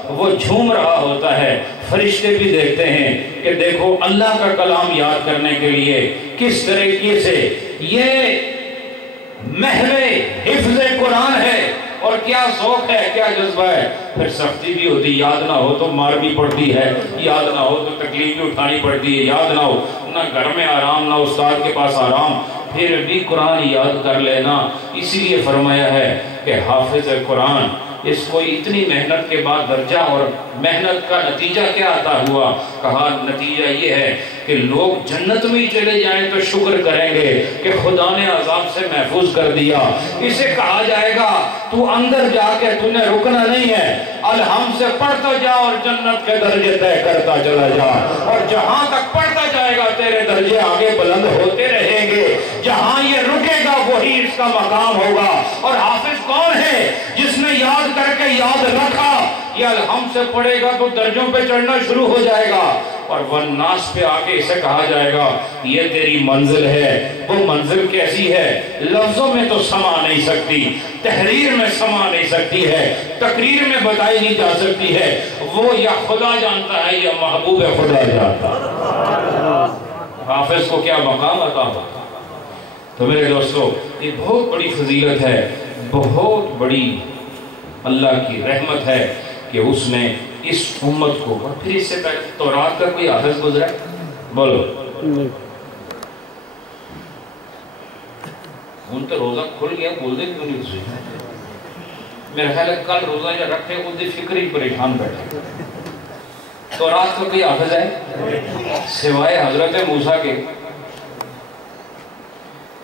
وہ جھوم رہا ہوتا ہے، فرشتے بھی دیکھتے ہیں کہ دیکھو اللہ کا کلام یاد کرنے کے لیے کس طریقے سے یہ محو حفظ قرآن ہے، اور کیا ذوق ہے، کیا جذبہ ہے۔ پھر سختی بھی ہوتی، یاد نہ ہو تو مار بھی پڑتی ہے، یاد نہ ہو تو تکلیف بھی اٹھانی پڑتی ہے، یاد نہ ہو نہ گھر میں آرام نہ استاد کے پاس آرام، پھر بھی قرآن یاد کر لینا۔ اسی لیے فرمایا ہے کہ حافظ قرآن، اس کو اتنی محنت کے بعد درجہ اور محنت کا نتیجہ کیا عطا ہوا؟ کہا نتیجہ یہ ہے کہ لوگ جنت میں ہی چلے جائیں تو شکر کریں گے کہ خدا نے عذاب سے محفوظ کر دیا۔ اسے کہا جائے گا تو اندر جا کے تو نے رکنا نہیں ہے، الحمد سے پڑھتا جا اور جنت کے درجے طے کرتا چلا جا، اور جہاں تک پڑھتا جائے گا تیرے درجے آگے بلند ہوتے رہیں گے۔ جہاں یہ رکے گا وہی اس کا مقام ہوگا۔ اور حافظ کون ہے؟ جس نے یاد کر کے یاد رکھا، یہ الحمد سے پڑھے گا تو درجوں پہ چڑھنا شروع ہو جائے گا، اور والناس پہ آگے اسے کہا جائے گا یہ تیری منزل ہے۔ وہ منزل کیسی ہے؟ لفظوں میں تو سما نہیں سکتی، تحریر میں سما نہیں سکتی ہے، تقریر میں بتائی نہیں جا سکتی ہے۔ وہ یا خدا جانتا ہے یا محبوب خدا جانتا ہے۔ حافظ کو کیا مقام عطا ہوا؟ تو میرے دوستو، یہ بہت بڑی فضیلت ہے، بہت بڑی اللہ کی رحمت ہے کہ اس نے اس امت کو، اور پھر اس سے پہلے تورات کا کوئی حافظ گزرا ہے؟ بولو۔ ان تو روزہ کھل گیا، بول دے کیوں نہیں اسے؟ میرا خیال ہے کل روزہ یا رکھے ان کی فکر ہی پریشان بیٹھے۔ تورات کا کوئی حافظ ہے سوائے حضرت موسیٰ کے؟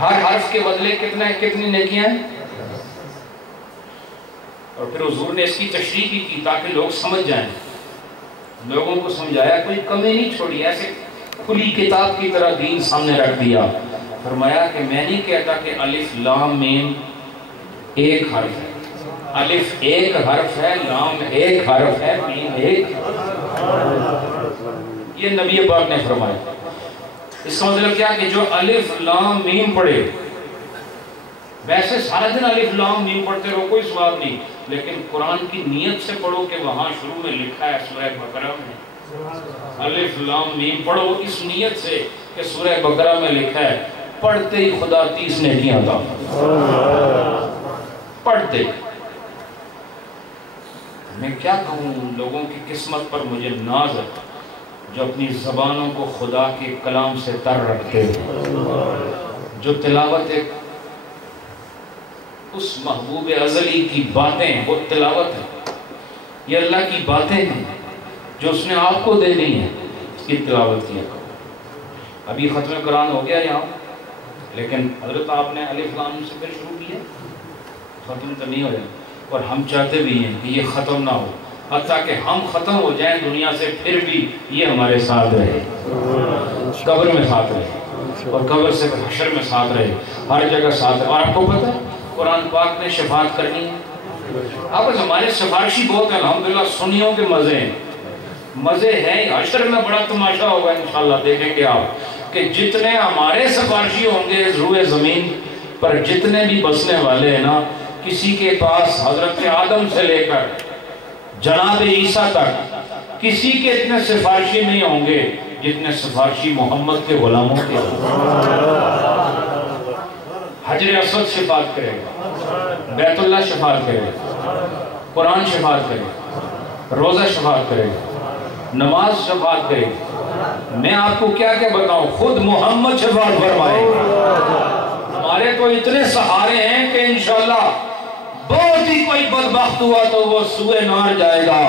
ہر حرف کے بدلے کتنی نیکیاں ہیں؟ اور پھر حضور نے اس کی تشریح بھی کی تاکہ لوگ سمجھ جائیں، لوگوں کو سمجھایا، کوئی کمی نہیں چھوڑی، ایسے کھلی کتاب کی طرح دین سامنے رکھ دیا۔ فرمایا کہ میں نہیں کہتا کہ الف لام میم ایک حرف ہے، الف ایک حرف ہے، لام ایک حرف ہے، میم ایک، یہ نبی پاک نے فرمایا۔ اس کا مطلب کیا کہ جو الف لام میم پڑھے، ویسے سارا دن الف لام میم پڑھتے رہو کوئی ثواب نہیں، لیکن قرآن کی نیت سے پڑھو کہ وہاں شروع میں لکھا ہے سورہ بقرہ میں الف لام میم پڑھو اس نیت سے کہ سورہ بقرہ میں لکھا ہے، پڑھتے ہی خدا 30 نیکیاں عطا پڑھتے۔ میں کیا کہوں، لوگوں کی قسمت پر مجھے ناز ہے جو اپنی زبانوں کو خدا کے کلام سے تر رکھتے ہیں، جو تلاوت اس محبوب ازلی کی باتیں، وہ تلاوت ہے، یہ اللہ کی باتیں ہیں جو اس نے آپ کو دے دی ہیں، اس کی تلاوت کیا۔ ابھی ختم قرآن ہو گیا یہاں، لیکن حضرت آپ نے الف لام سے پھر شروع کیا، ختم تو نہیں ہو جائے، اور ہم چاہتے بھی ہیں کہ یہ ختم نہ ہو، حتیٰ کہ ہم ختم ہو جائیں دنیا سے، پھر بھی یہ ہمارے ساتھ رہے، قبر میں ساتھ رہے، اور قبر سے حشر میں ساتھ رہے، ہر جگہ ساتھ رہے۔ اور آپ کو پتہ ہے قرآن پاک نے شفاعت کرنی ہے، اب ہمارے سفارشی بہت ہیں الحمدللہ، سنیوں کے مزے ہیں، مزے ہیں، حشر میں بڑا تماشا ہوگا انشاءاللہ، دیکھیں گے آپ کہ جتنے ہمارے سفارشی ہوں گے روئے زمین پر، جتنے بھی بسنے والے ہیں نا، کسی کے پاس حضرت آدم سے لے کر جناب عیسیٰ تک کسی کے اتنے سفارشی نہیں ہوں گے جتنے سفارشی محمد کے غلاموں کے۔ حجر اسود شفاعت کرے گا، بیت اللہ شفاعت کرے گا، قرآن شفاعت کرے گا، روزہ شفاعت کرے گا، نماز شفاعت کرے گا، میں آپ کو کیا کیا بتاؤں، خود محمد شفاعت فرمائے گا۔ ہمارے تو اتنے سہارے ہیں کہ انشاءاللہ بہت ہی کوئی بدبخت ہوا تو وہ سوئے نار جائے گا۔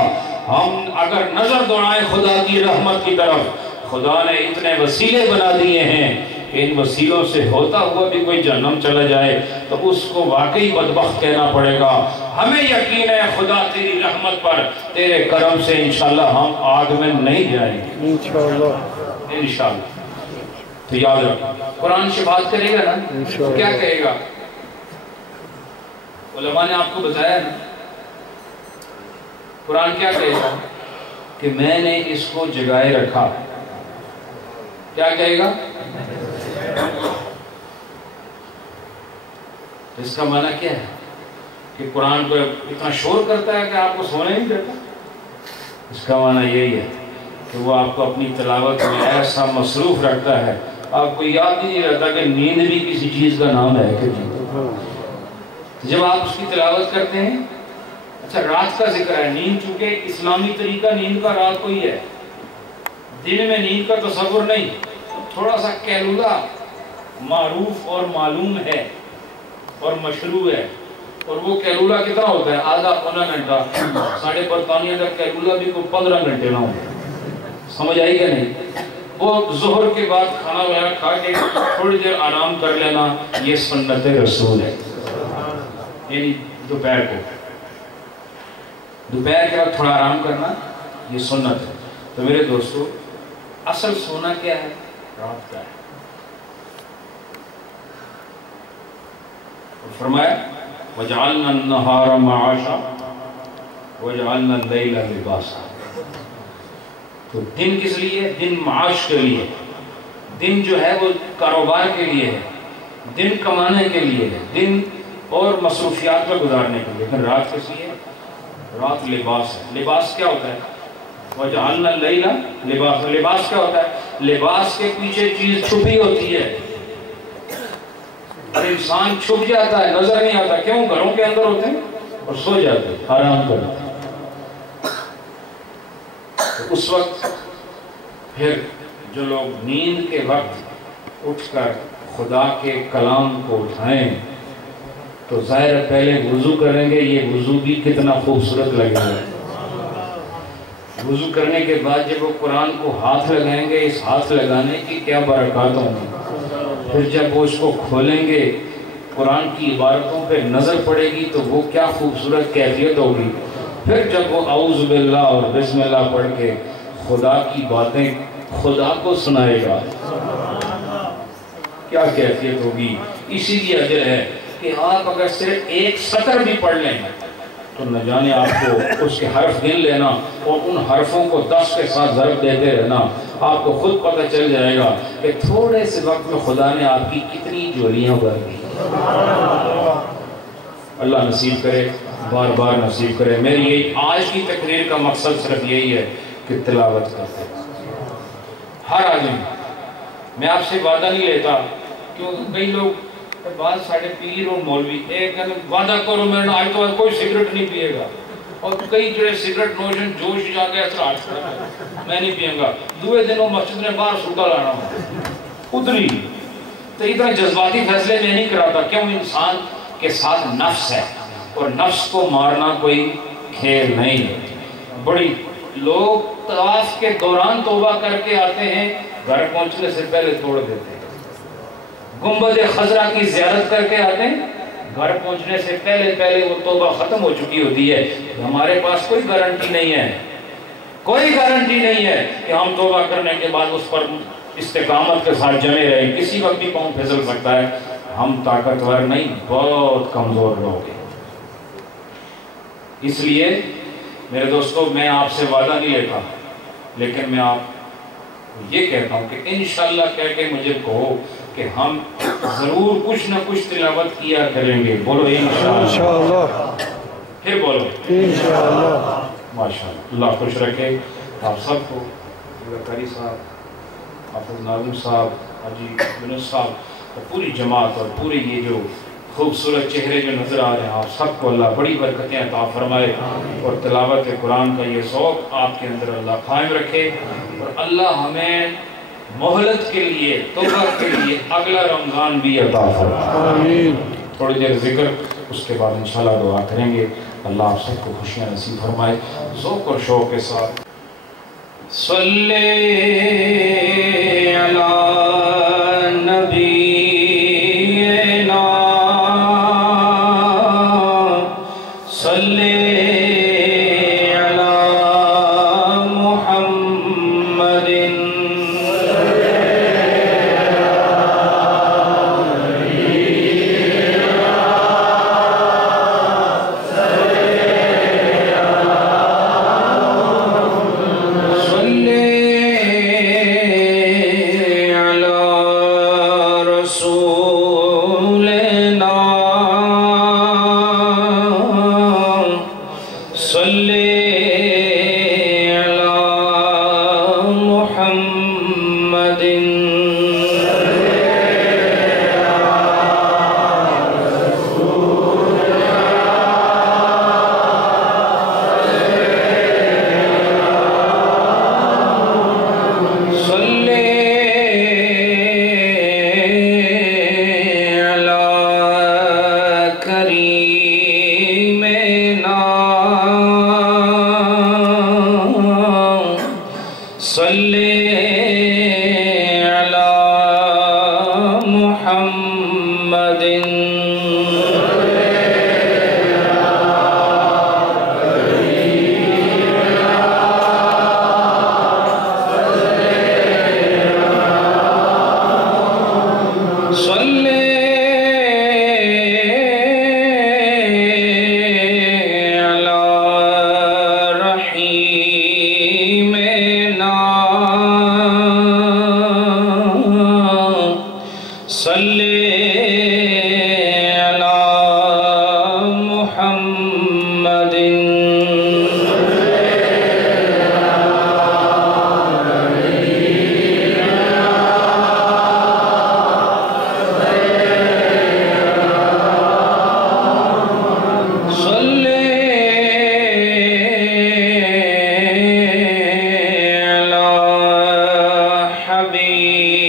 ہم اگر نظر دوڑائیں خدا کی رحمت کی طرف، خدا نے اتنے وسیلے بنا دیے ہیں کہ ان وسیلوں سے ہوتا ہوا بھی کوئی جہنم چلا جائے تو اس کو واقعی بدبخت کہنا پڑے گا۔ ہمیں یقین ہے خدا تیری رحمت پر، تیرے کرم سے انشاءاللہ ہم آگ میں نہیں جائیں گے انشاءاللہ۔ تو یاد رکھو قرآن شفاعت کرے گا نا، کیا کہے گا؟ علماء نے آپ کو بتایا نا، قرآن کیا کہے گا کہ میں نے اس کو جگائے رکھا، کیا کہے گا؟ اس کا معنی کیا ہے کہ قرآن کو اتنا شور کرتا ہے کہ آپ کو سونے نہیں دیتا؟ اس کا معنی یہی ہے کہ وہ آپ کو اپنی تلاوت میں ایسا مصروف رکھتا ہے، آپ کو یاد نہیں رہتا کہ نیند بھی کسی چیز کا نام ہے کہ جب آپ اس کی تلاوت کرتے ہیں۔ اچھا رات کا ذکر ہے، نیند چونکہ اسلامی طریقہ نیند کا رات کو ہی ہے، دن میں نیند کا تصور نہیں، تھوڑا سا کیلولہ معروف اور معلوم ہے اور مشروع ہے، اور وہ کیلولہ کتنا ہوتا ہے؟ آدھا پونا گھنٹہ، ساڑھے برطانیہ کا کیلولہ بھی کوئی 15 گھنٹے نہ ہو، سمجھ آئی کہ نہیں؟ وہ ظہر کے بعد کھانا وغیرہ کھا کے تھوڑی دیر آرام کر لینا، یہ سنت رسول ہے، یعنی دوپہر کے بعد تھوڑا آرام کرنا یہ سنت ہے۔ تو میرے دوستو اصل سونا کیا ہے؟ رات کا ہے۔ فرمایا وَجَعَلْنَا النَّهَارَ مَعَاشًا وَجَعَلْنَا اللَّيْلَ لِبَاسًا۔ تو دن کس لیے؟ دن معاش کے لیے، دن جو ہے وہ کاروبار کے لیے ہے، دن کمانے کے لیے ہے، دن اور مصروفیات میں گزارنے کے لیے، لیکن رات کس لیے؟ رات لباس ہے۔ لباس کیا ہوتا ہے؟ وَجَعَلْنَا اللَّيْلَ لِبَاسًا۔ لباس کیا ہوتا ہے؟ لباس کے پیچھے چیز چھپی ہوتی ہے اور انسان چھپ جاتا ہے، نظر نہیں آتا، کیوں؟ گھروں کے اندر ہوتے ہیں اور سو جاتے ہیں، آرام کرتے ہیں۔ تو اس وقت پھر جو لوگ نیند کے وقت اٹھ کر خدا کے کلام کو اٹھائیں تو ظاہر پہلے وضو کریں گے، یہ وضو بھی کتنا خوبصورت لگے گا۔ وضو کرنے کے بعد جب وہ قرآن کو ہاتھ لگائیں گے، اس ہاتھ لگانے کی کیا برکات ہوں گی، پھر جب وہ اس کو کھولیں گے قرآن کی عبارتوں پہ نظر پڑے گی تو وہ کیا خوبصورت کیفیت ہوگی. پھر جب وہ اعوذ باللہ اور بسم اللہ پڑھ کے خدا کی باتیں خدا کو سنائے گا کیا کیفیت ہوگی. اسی لیے اجر ہے کہ آپ اگر صرف ایک سطر بھی پڑھ لیں تو نہ جانے آپ کو اس کے حرف گن لینا اور ان حرفوں کو 10 کے ساتھ ضرب دیتے رہنا. آپ کو خود پتہ چل جائے گا کہ تھوڑے سے وقت میں خدا نے آپ کی کتنی جولیاں بھر دی. اللہ نصیب کرے, بار بار نصیب کرے. میری آج کی تقریر کا مقصد صرف یہی ہے کہ تلاوت کرتے ہر آدمی. میں آپ سے وعدہ نہیں لیتا کیونکہ کئی لوگ بعض ساڑھے پیر اور مولوی ایک وعدہ کرو میں آج تو کوئی سگریٹ نہیں پیے گا, اور کئی جو ہے سگریٹ نوشن جوش جا کے اثرات میں نہیں پیئیں گا, دوسرے دن وہ مسجد میں باہر سوٹا لانا ہوں ادھری. تو اتنا جذباتی فیصلے میں نہیں کراتا. کیوں؟ انسان کے ساتھ نفس ہے اور نفس کو مارنا کوئی کھیل نہیں ہے. بڑی لوگ طواف کے دوران توبہ کر کے آتے ہیں, گھر پہنچنے سے پہلے توڑ دیتے ہیں. گنبد خضرا کی زیارت کر کے آتے ہیں, گھر پہنچنے سے پہلے وہ توبہ ختم ہو چکی ہوتی ہے. ہمارے پاس کوئی گارنٹی نہیں ہے, کوئی گارنٹی نہیں ہے کہ ہم توبہ کرنے کے بعد اس پر استقامت کے ساتھ جمے رہیں. کسی وقت بھی پاؤں پھسل سکتا ہے. ہم طاقتور نہیں, بہت کمزور لوگ ہیں. اس لیے میرے دوستو میں آپ سے وعدہ نہیں لیتا, لیکن میں آپ یہ کہتا ہوں کہ انشاءاللہ کہہ کے مجھے کہو کہ ہم ضرور کچھ نہ کچھ تلاوت کیا کریں گے. بولو انشاءاللہ. پھر بولو انشاءاللہ. ماشاءاللہ. اللہ خوش رکھے آپ سب کو. قاری صاحب, حافظ ناظم صاحب, حاجی یونس صاحب اور پوری جماعت اور پورے یہ جو خوبصورت چہرے جو نظر آ رہے ہیں, آپ سب کو اللہ بڑی برکتیں عطا فرمائے اور تلاوت قرآن کا یہ ذوق آپ کے اندر اللہ قائم رکھے. اور اللہ ہمیں مہلت کے لیے, توبہ کے لیے اگلا رمضان بھی عطا فرمائے. تھوڑی دیر ذکر, اس کے بعد انشاءاللہ دعا کریں گے. اللہ آپ سب کو خوشیاں نصیب فرمائے. ذوق اور شوق کے ساتھ صلی علی نبی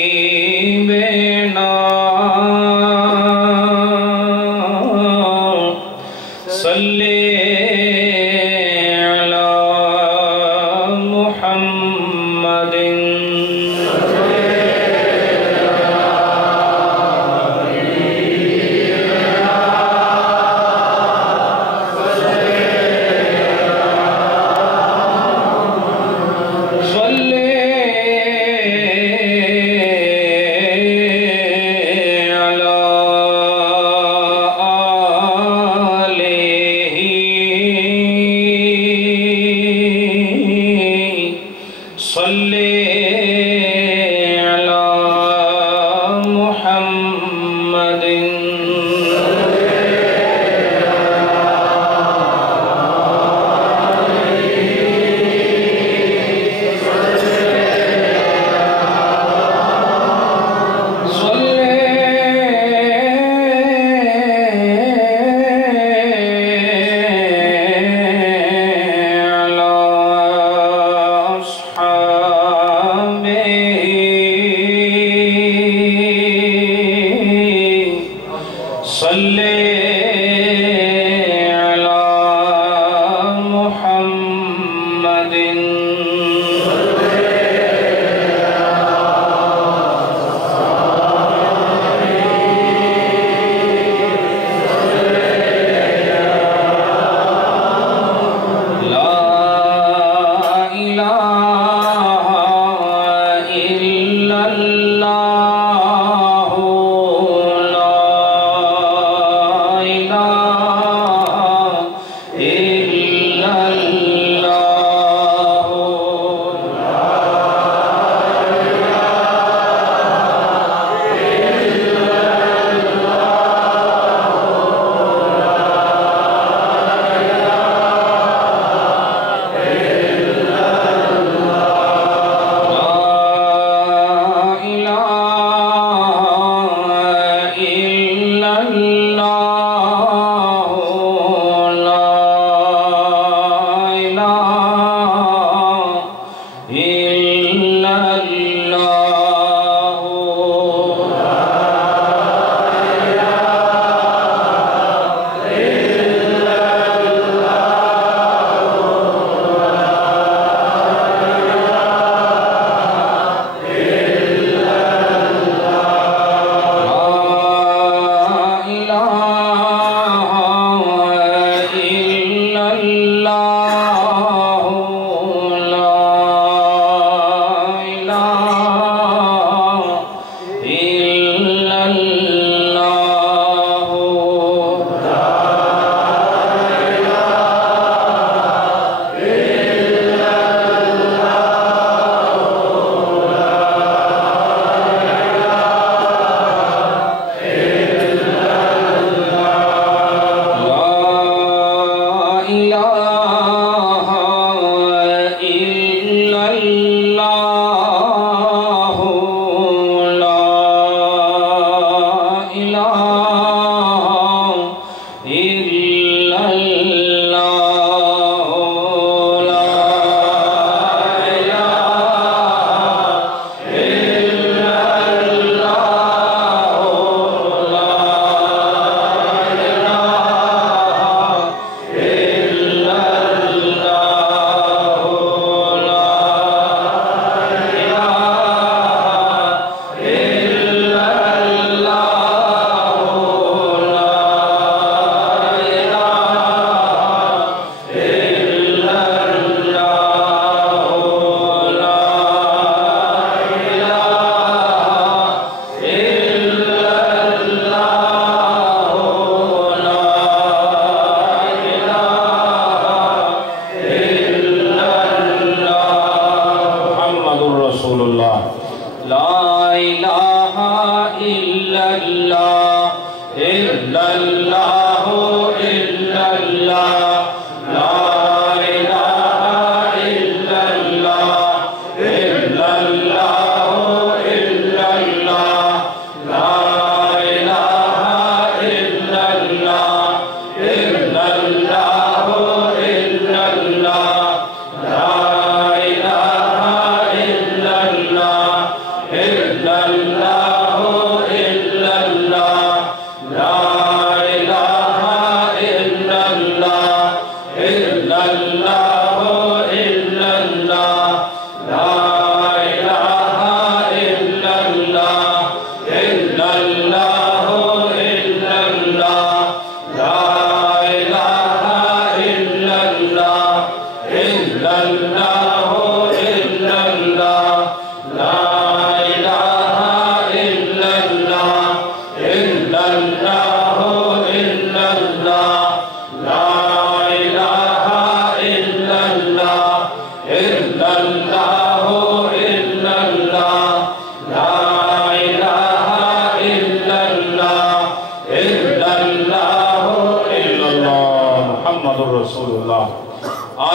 حبیبنا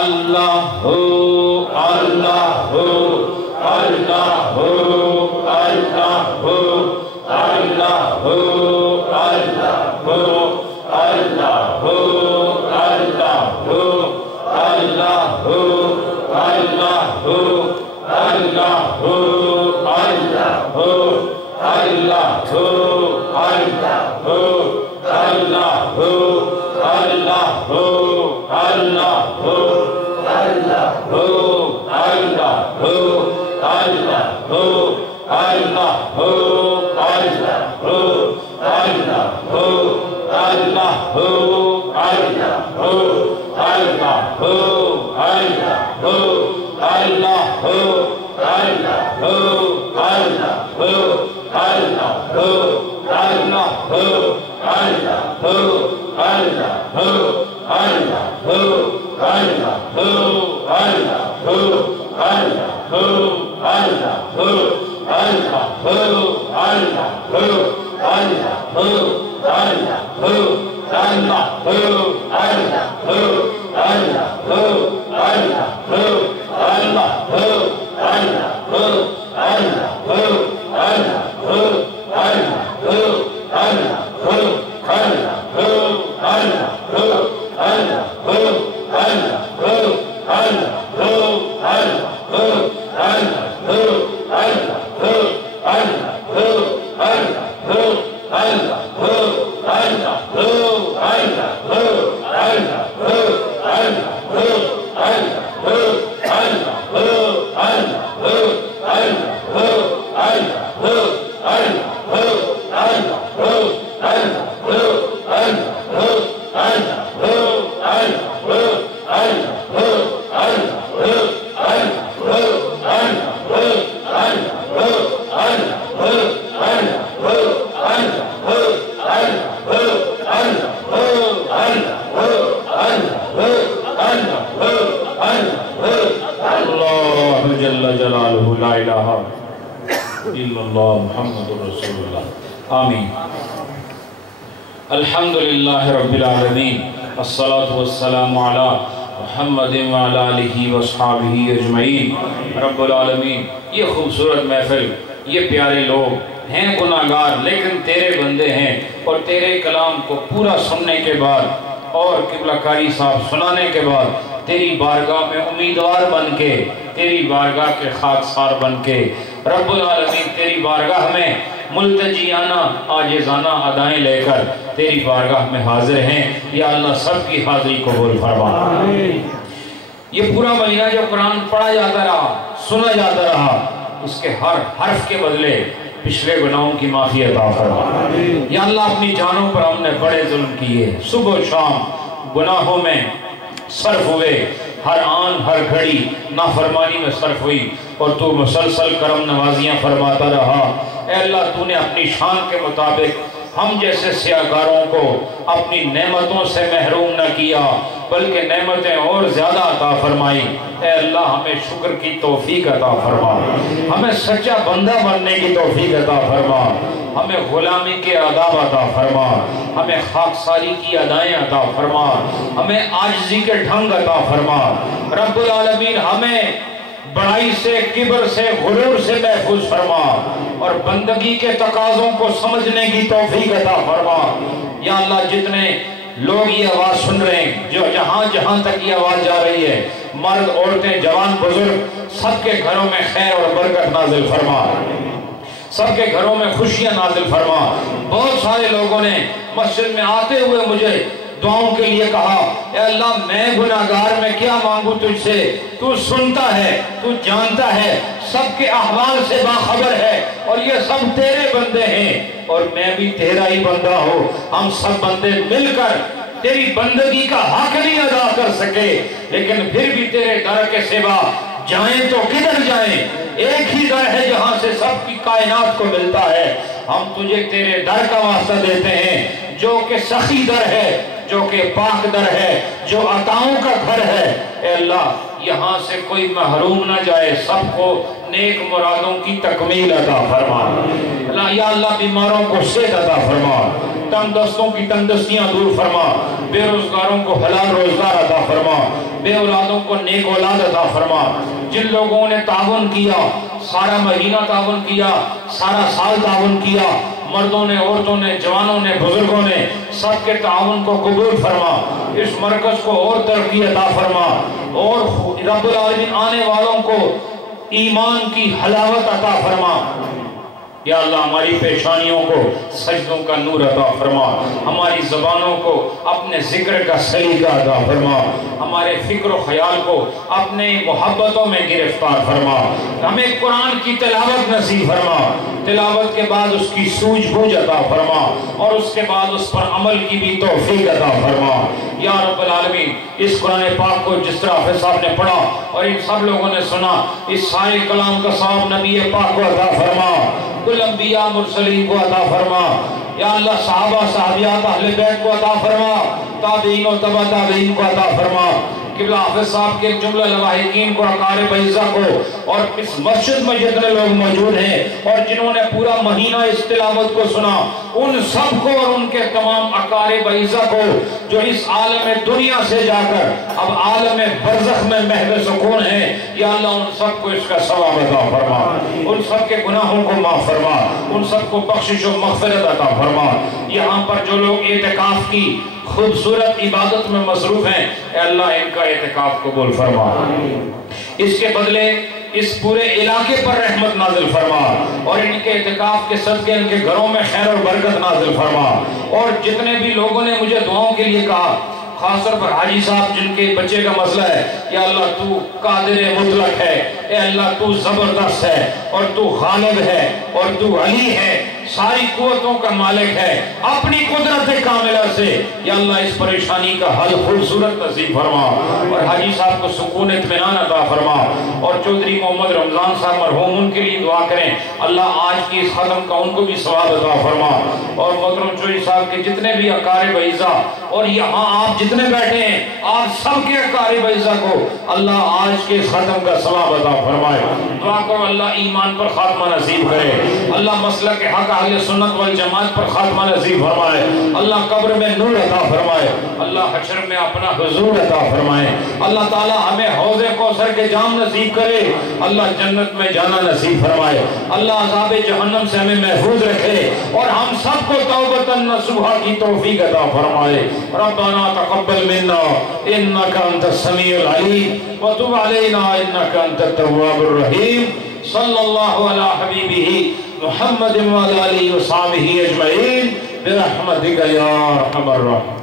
Allah الحمدللہ رب العالمین الصلاة والسلام علی محمد وعلی آلہ وصحابہ اجمعین۔ رب العالمین، یہ خوبصورت محفل، یہ پیارے لوگ ہیں گناہگار لیکن تیرے بندے ہیں، اور تیرے کلام کو پورا سننے کے بعد اور قبلہ کاری صاحب سنانے کے بعد تیری بارگاہ میں امیدوار بن کے، تیری بارگاہ کے خاکسار بن کے رب العالمین تیری بارگاہ میں ملتجیانہ عاجزانہ ادائیں لے کر تیری بارگاہ میں حاضر ہیں۔ یا اللہ سب کی حاضری قبول فرما۔ یہ پورا مہینہ جو قرآن پڑھا جاتا رہا، سنا جاتا رہا، اس کے ہر حرف کے بدلے پچھلے گناہوں کی معافی عطا فرما۔ یا اللہ اپنی جانوں پر ہم نے بڑے ظلم کیے، صبح و شام گناہوں میں صرف ہوئے، ہر آن ہر گھڑی نافرمانی میں صرف ہوئی، اور تو مسلسل کرم نوازیاں فرماتا رہا۔ اے اللہ تو نے اپنی شان کے مطابق ہم جیسے سیاہکاروں کو اپنی نعمتوں سے محروم نہ کیا، بلکہ نعمتیں اور زیادہ عطا فرمائی۔ اے اللہ ہمیں شکر کی توفیق عطا فرما، ہمیں سچا بندہ بننے کی توفیق عطا فرما، ہمیں غلامی کے آداب عطا فرما، ہمیں خاکساری کی ادائیں عطا فرما، ہمیں عاجزی کے ڈھنگ عطا فرما۔ رب العالمین ہمیں بڑائی سے، کبر سے، غرور سے محفوظ فرما، اور بندگی کے تقاضوں کو سمجھنے کی توفیق عطا فرما۔ یا اللہ جتنے لوگ یہ آواز سن رہے ہیں، جو جہاں جہاں تک یہ آواز جا رہی ہے، مرد، عورتیں، جوان، بزرگ، سب کے گھروں میں خیر اور برکت نازل فرما، سب کے گھروں میں خوشیاں نازل فرما۔ بہت سارے لوگوں نے مسجد میں آتے ہوئے مجھے دعاؤں کے لیے کہا، اے اللہ میں گناہگار، میں کیا مانگوں تجھ سے، تو سنتا ہے، تو جانتا ہے، سب کے احوال سے باخبر ہے، اور یہ سب تیرے بندے ہیں، اور میں بھی تیرا ہی بندہ ہوں۔ ہم سب بندے مل کر تیری بندگی کا حق نہیں ادا کر سکے، لیکن پھر بھی تیرے در کے سوا جائیں تو کدھر جائیں؟ ایک ہی در ہے جہاں سے سب کی کائنات کو ملتا ہے۔ ہم تجھے تیرے در کا واسطہ دیتے ہیں، جو کہ سخی در ہے، جو کہ پاک در ہے، جو عطاؤں کا گھر ہے۔ اے اللہ یہاں سے کوئی محروم نہ جائے، سب کو نیک مرادوں کی تکمیل عطا فرما۔ یا اللہ بیماروں کو صحت عطا فرما، تنگ دستوں کی تندرستیاں دور فرما، بے روزگاروں کو حلال روزگار عطا فرما، بے اولادوں کو نیک اولاد عطا فرما۔ جن لوگوں نے تعاون کیا، سارا مہینہ تعاون کیا، سارا سال تعاون کیا، مردوں نے، عورتوں نے، جوانوں نے، بزرگوں نے، سب کے تعاون کو قبول فرما۔ اس مرکز کو اور ترقی عطا فرما، اور رب العالمین آنے والوں کو ایمان کی حلاوت عطا فرما۔ یا اللہ ہماری پیشانیوں کو سجدوں کا نور عطا فرما، ہماری زبانوں کو اپنے ذکر کا سلیقہ عطا فرما، ہمارے فکر و خیال کو اپنے محبتوں میں گرفتار فرما، ہمیں قرآن کی تلاوت نصیب فرما، تلاوت کے بعد اس کی سوجھ بوجھ عطا فرما، اور اس کے بعد اس پر عمل کی بھی توفیق عطا فرما۔ یا رب العالمین اس قرآن پاک کو جس طرح حافظ صاحب نے پڑھا اور ان سب لوگوں نے سنا، اس سارے کلام کا ثواب نبی پاک کو عطا فرما، کل انبیاء مرسلین کو عطا فرما۔ یا اللہ صحابہ صحابیات اہل بیت کو عطا فرما، تابعین و تبع تابعین کو عطا فرما۔ قبلہ حافظ صاحب کے جملہ لواحقین کو، اقارب اعزہ کو، اور اس مسجد میں جتنے لوگ موجود ہیں اور جنہوں نے پورا مہینہ اس تلاوت کو سنا، ان سب کو اور ان کے تمام اقارب اعزہ کو جو اس عالم دنیا سے جا کر اب عالم برزخ میں محو سکون ہیں، یا اللہ ان سب کو اس کا ثواب عطا فرما، ان سب کے گناہوں کو معاف فرما، ان سب کو بخشش و مغفرت عطا فرما۔ یہاں پر جو لوگ اعتکاف کی خوبصورت عبادت میں مصروف ہیں، اے اللہ ان کا اعتکاف قبول فرما۔ اس کے بدلے اس پورے علاقے پر رحمت نازل فرما، اور ان کے اعتکاف کے صدقے ان کے گھروں میں خیر اور برکت نازل فرما۔ اور جتنے بھی لوگوں نے مجھے دعاؤں کے لیے کہا، خاص طور پر حاجی صاحب جن کے بچے کا مسئلہ ہے، یا اللہ تو قادر مطلق ہے، اے اللہ تو زبردست ہے، اور تو غالب ہے، اور تو علی ہے، ساری قوتوں کا مالک ہے، اپنی قدرت کاملہ سے یا اللہ اس پریشانی کا حل خوبصورت نصیب فرما، اور حاجی صاحب کو سکون اطمینان عطا فرما، اور چودھری محمد رمضان صاحب مرحوم ان کے لیے دعا کریں، اللہ آج کی اس ختم کا ان کو بھی ثواب عطا فرما، اور محترم چودھری صاحب کے جتنے بھی اقارب اعزا، اور یہاں آپ جتنے بیٹھے ہیں آپ سب کے اقارب اعزا کو اللہ آج کے اس ختم کا ثواب عطا فرمائے۔ دعا کرو اللہ ایمان پر خاتمہ نصیب کرے، اللہ مسلک حق اہل سنت والجماعت پر خاتمہ نصیب فرمائے، اللہ قبر میں نور عطا فرمائے، اللہ حشر میں اپنا حضور عطا فرمائے، اللہ تعالی ہمیں حوض کوثر کے جام نصیب کرے، اللہ جنت میں جانا نصیب فرمائے، اللہ عذاب جہنم سے ہمیں محفوظ رکھے، اور ہم سب کو توبۃ نصوحا کی توفیق عطا فرمائے۔ ربنا تقبل منا انک انت السمیع العلیم وتب علینا انک انت التواب الرحیم۔ صلی اللہ علی حبیبہ محمد وعلی آلہ وصحبہ اجمعین برحمتک یا ارحم الراحمین۔